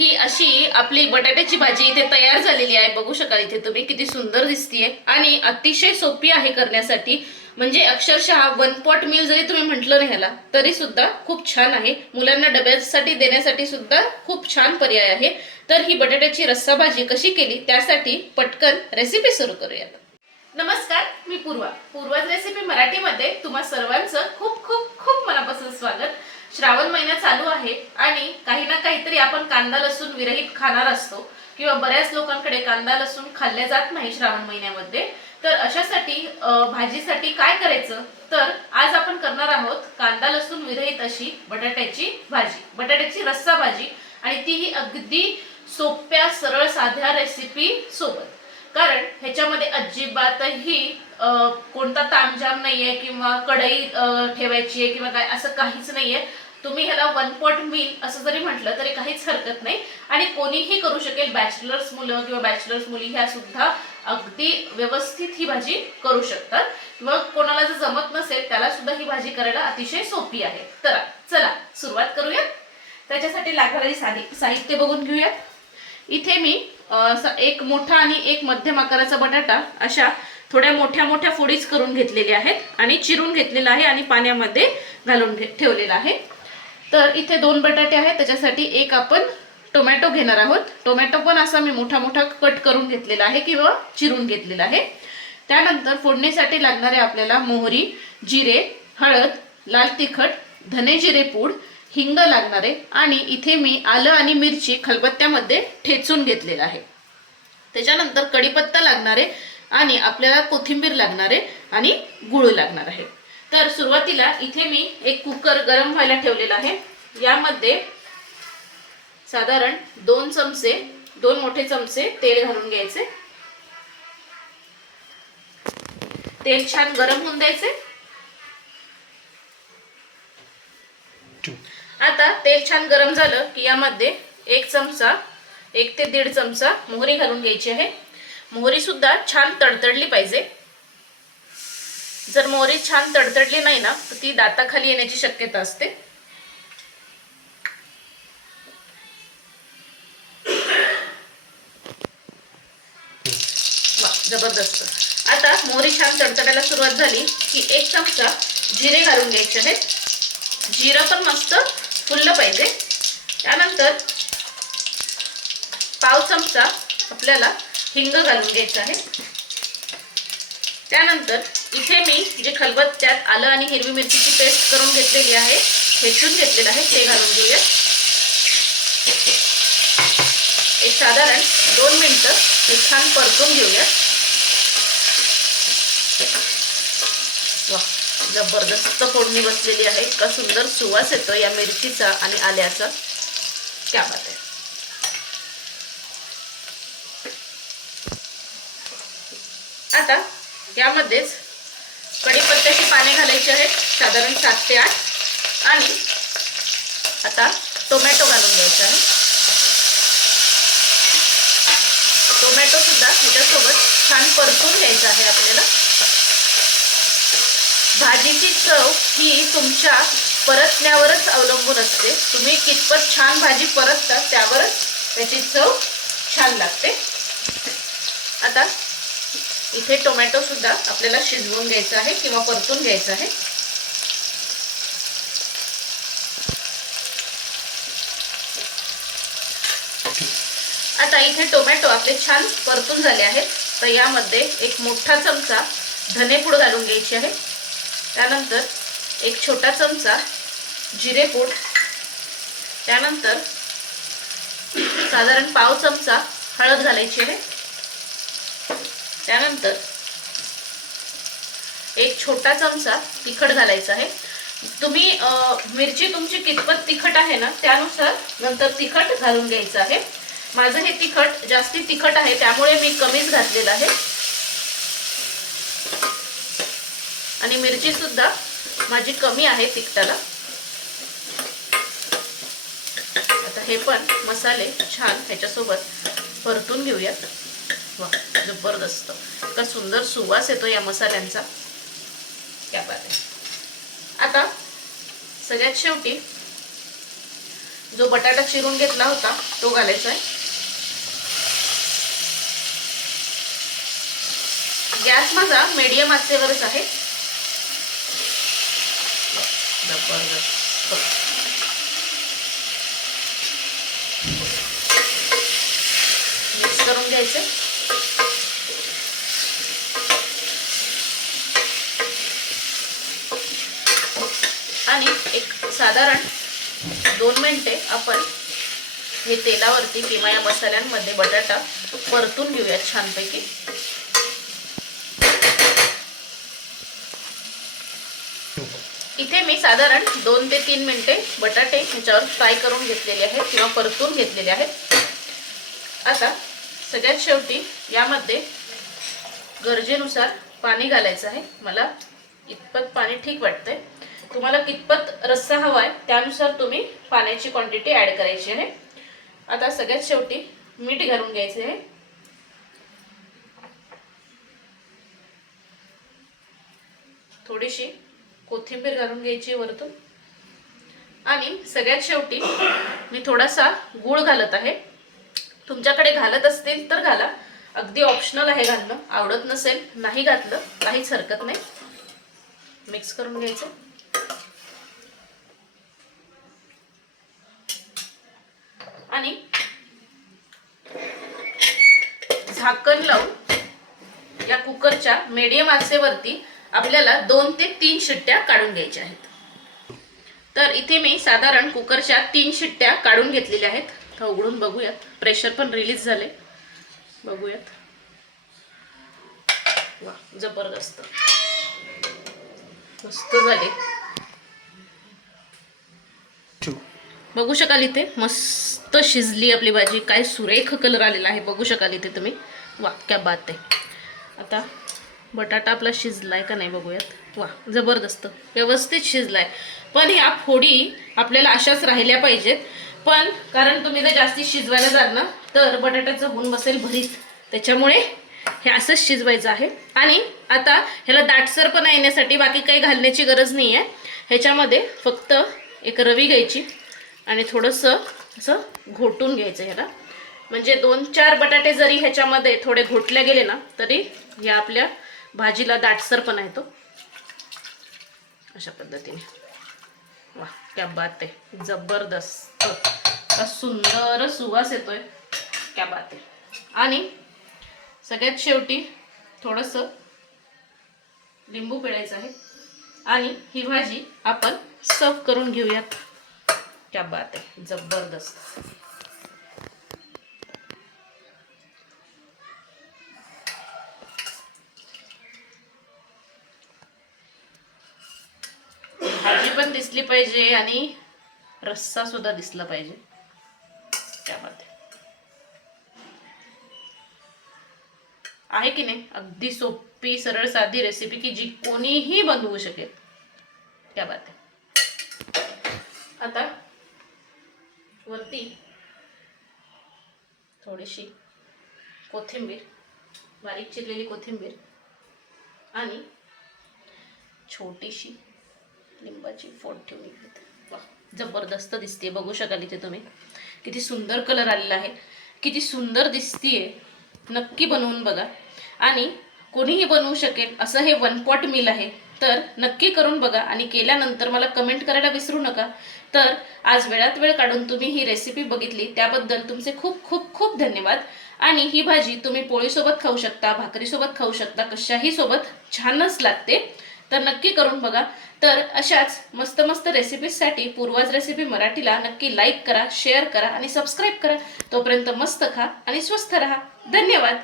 ही अशी आपली बटाट्याची भाजी इथे तयार झालेली आहे. बघू शकाल इथे तुम्ही किती सुंदर दिसतीये. आणि अतिशय सोपी आहे करण्यासाठी. म्हणजे अक्षरशः वन पॉट मील जरी तुम्ही म्हटलं नाही ह्याला तरी सुद्धा खूप छान आहे. मुलांना डब्यासाठी देण्यासाठी सुद्धा खूप छान पर्याय आहे. तर ही बटाट्याची रस्सा भाजी कशी केली त्यासाठी पटकन रेसिपी सुरू करूयात नमस्कार मी पूर्वा. पूर्वाज रेसिपी मराठीमध्ये तुम्हा सर्वांचं खूप खूप खूप मनापासून स्वागत. श्रावण महिना चालू आहे आणि काही ना काहीतरी आपण कांदा लसूण विरहित खाणार असतो किंवा बऱ्याच लोकांकडे कांदा लसूण खाल्ले जात नाही श्रावण महिन्यामध्ये. तर अशासाठी भाजीसाठी काय करायचं? तर आज आपण करणार आहोत कांदा लसूण विरहित अशी बटाट्याची भाजी. बटाट्याची रस्सा भाजी आणि तीही अगदी सोप्या सरळ साध्या रेसिपी सोबत. कारण ह्याच्यामध्ये अजिबातही कोणता तामजाम नाहीये किंवा कढई ठेवायची आहे किंवा काय असं काहीच नाहीये. तुम्ही ह्याला वन पॉट मील असं जरी म्हटलं तरी काहीच हरकत नाही. आणि कोणीही करू शकेल बॅचलर्स मुलं किंवा बॅचलर्स मुली ह्या सुद्धा अगदी व्यवस्थित ही भाजी करू शकतात. किंवा कोणाला जर जमत नसेल त्याला सुद्धा ही भाजी करायला अतिशय सोपी आहे. तर चला सुरुवात करूयात. त्याच्यासाठी लागणारी साधी साहित्य बघून घेऊयात. इथे मी एक मोठा आणि एक मध्यम आकाराचा बटाटा अशा थोड्या मोठ्या मोठ्या फोडीच करून घेतलेल्या आहेत आणि चिरून घेतलेला आहे आणि पाण्यामध्ये घालून ठेवलेला आहे. तर इथे दोन बटाटे आहेत त्याच्यासाठी एक आपण टोमॅटो घेणार आहोत. टोमॅटो पण असा मी मोठा मोठा कट करून घेतलेला आहे किंवा चिरून घेतलेला आहे. त्यानंतर फोडणीसाठी लागणारे आपल्याला मोहरी जिरे हळद लाल तिखट धने जिरे पूड हिंग लागणारे आणि इथे मी आलं आणि मिरची खलबत्त्यामध्ये ठेचून घेतलेलं आहे. त्याच्यानंतर कढीपत्ता लागणारे आणि आपल्याला कोथिंबीर लागणार आहे आणि गुळ लागणार आहे. तर सुरुवातीला इथे मी एक कुकर गरम व्हायला ठेवलेला आहे. यामध्ये साधारण दोन चमचे दोन मोठे चमचे तेल घालून घ्यायचे. तेल छान गरम होऊन द्यायचे. आता तेल छान गरम झालं की यामध्ये एक चमचा एक ते दीड चमचा मोहरी घालून घ्यायची आहे. मोहरी सुद्धा छान तडतडली पाहिजे. जर मोहरी छान तडतडली नाही ना तर ती दाताखाली येण्याची शक्यता असते. जबरदस्त. आता मोहरी छान तडतडायला सुरुवात झाली की एक चमचा जिरे घालून घ्यायचे आहेत. जिरं पण मस्त फुललं पाहिजे. त्यानंतर पाव चमचा आपल्याला हिंग घालून घ्यायचं आहे. त्यानंतर इथे मी जे खलबत्त्यात आलं आणि हिरवी मिरचीची पेस्ट करून घेतलेली आहे हेचून घेतलेलं आहे ते घालून घेऊया. एक साधारण दोन मिनटं हे छान परतून घेऊया. वा जबरदस्त फोडणी बसलेली आहे. इतका सुंदर सुवास येतो या मिरचीचा आणि आल्याचा. त्या बात आहे. आता यामध्येच कढीपत्त्याची पाने घालायची आहेत साधारण सात ते आठ. आणि आता टोमॅटो घालून घ्यायचा आहे. टोमॅटो सुद्धा ह्याच्यासोबत छान परतून घ्यायचा आहे आपल्याला. भाजीची चव ही तुमच्या परतण्यावरच अवलंबून असते. तुम्ही कितपत छान भाजी परतता त्यावरच त्याची चव छान लागते. आता इथे टोमॅटो सुद्धा आपल्याला शिजवून घ्यायचा आहे किंवा परतून घ्यायचं आहे. आता इथे टोमॅटो आपले छान परतून झाले आहेत. तर यामध्ये एक मोठा चमचा धनेपूड घालून घ्यायची आहे. त्यानंतर एक छोटा चमचा जिरेपूड त्यानंतर साधारण पाव चमचा हळद घालायची आहे. त्यानंतर एक छोटा चमचा तिखट घालायचा आहे. तुम्ही मिरची तुमची कितपत तिखट आहे ना त्यानुसार नंतर तिखट घालून घ्यायचं आहे. माझं हे तिखट जास्ती तिखट आहे त्यामुळे मी कमीच घातलेलं आहे. आणि मिरची सुद्धा माझी कमी आहे तिखटाला. आता हे पण मसाले छान ह्याच्यासोबत परतून घेऊयात. वा जबरदस्त. इतका सुंदर सुवास येतो या मसाल्यांचा. त्या बात आता सगळ्यात शेवटी जो बटाटा चिरून घेतला होता तो घालायचा आहे. गॅस माझा मीडियम आचेवरच आहे. जबरदस्त मिक्स करून घ्यायचं आणि एक साधारण दोन मिनिटे आपण हे तेलावरती किंवा या मसाल्यांमध्ये बटाटा परतून घेऊयात छानपैकी. इथे मी साधारण दोन ते तीन मिनिटे बटाटे ह्याच्यावर फ्राय करून घेतलेले आहेत किंवा परतून घेतलेले आहेत. आता सगळ्यात शेवटी यामध्ये गरजेनुसार पाणी घालायचं आहे. मला इतपत पाणी ठीक वाटतंय. तुम्हाला कितपत रस्सा हवा आहे त्यानुसार तुम्ही पाण्याची क्वांटिटी ॲड करायची आहे. आता सगळ्यात शेवटी मीठ घालून घ्यायचं आहे. थोडीशी कोथिंबीर घालून घ्यायची वरतून. आणि सगळ्यात शेवटी मी थोडासा गूळ घालत आहे. तुमच्याकडे घालत असतील तर घाला. अगदी ऑप्शनल आहे घालणं. आवडत नसेल नाही घातलं काहीच हरकत नाही. मिक्स करून घ्यायचं आणि झाकण लावून या कुकरच्या मीडियम आचेवरती आपल्याला दोन ते तीन शिट्ट्या काढून घ्यायच्या आहेत. तर इथे मी साधारण कुकरच्या तीन शिट्ट्या काढून घेतलेल्या आहेत. तर उघडून बघूयात. प्रेशर पण रिलीज झाले बघूयात. वा जबरदस्त. मस्त झाले. बघू शकाल इथे. मस्त शिजली आपली भाजी. काय सुरेख कलर आलेला आहे. बघू शकाल इथे तुम्ही. वा क्या बात आहे. आता बटाटा आपला शिजलाय का नाही बघूयात. वा जबरदस्त. व्यवस्थित शिजलाय. पण ह्या फोडी आपल्याला अशाच राहिल्या पाहिजेत. पण कारण तुम्ही जर जास्ती शिजवायला जाल ना तर बटाट्याचं होऊन बसेल भरीत. त्याच्यामुळे हे असंच शिजवायचं आहे. आणि आता ह्याला दाटसरपणा येण्यासाठी बाकी काही घालण्याची गरज नाही आहे ह्याच्यामध्ये फक्त एक रवी घ्यायची. आणि थोडंसं असं घोटून घ्यायचं ह्याला. म्हणजे दोन चार बटाटे जरी ह्याच्यामध्ये थोडे घोटले गेले ना तरी या आपल्या भाजीला दाटसरपणा येतो अशा पद्धतीने. वा क्या बात आहे. जबरदस्त. का सुंदर सुवास येतोय. क्या बात आहे. आणि सगळ्यात शेवटी थोडंसं लिंबू पिळायचं आहे. आणि ही भाजी आपण सर्व करून घेऊयात. क्या बात आहे जबरदस्त. भाजी पण दिसली पाहिजे आणि रस्सा सुद्धा दिसला पाहिजे. क्या बात आहे आहे की नाही? अगदी सोपी सरळ साधी रेसिपी की जी कोणीही बनवू शकेल. क्या बात आहे आता वरती. थोडीशी कोथिंबीर बारीक चिरलेली कोथिंबीर आणि छोटीशी लिंबाची फोड ठेवून घेते. वा जबरदस्त दिसते बघू शकाल इथे तुम्ही. किती सुंदर कलर आलेला आहे. किती सुंदर दिसतीये. नक्की बनवून बघा. आणि कोणीही बनवू शकेल असं हे वन पॉट मिल आहे. तर नक्की करून बघा आणि केल्यानंतर मला कमेंट करायला विसरू नका. तर आज वेळात वेळ काढून तुम्ही ही रेसिपी बघितली त्याबद्दल तुमचे खूप खूप खूप धन्यवाद. आणि ही भाजी तुम्ही पोळीसोबत खाऊ शकता भाकरीसोबत खाऊ शकता कशाही सोबत छानच लागते. तर नक्की करून बघा. तर अशाच मस्त मस्त रेसिपीजसाठी पूर्वाज रेसिपी मराठीला नक्की लाईक करा शेअर करा आणि सबस्क्राईब करा. तोपर्यंत मस्त खा आणि स्वस्थ राहा. धन्यवाद.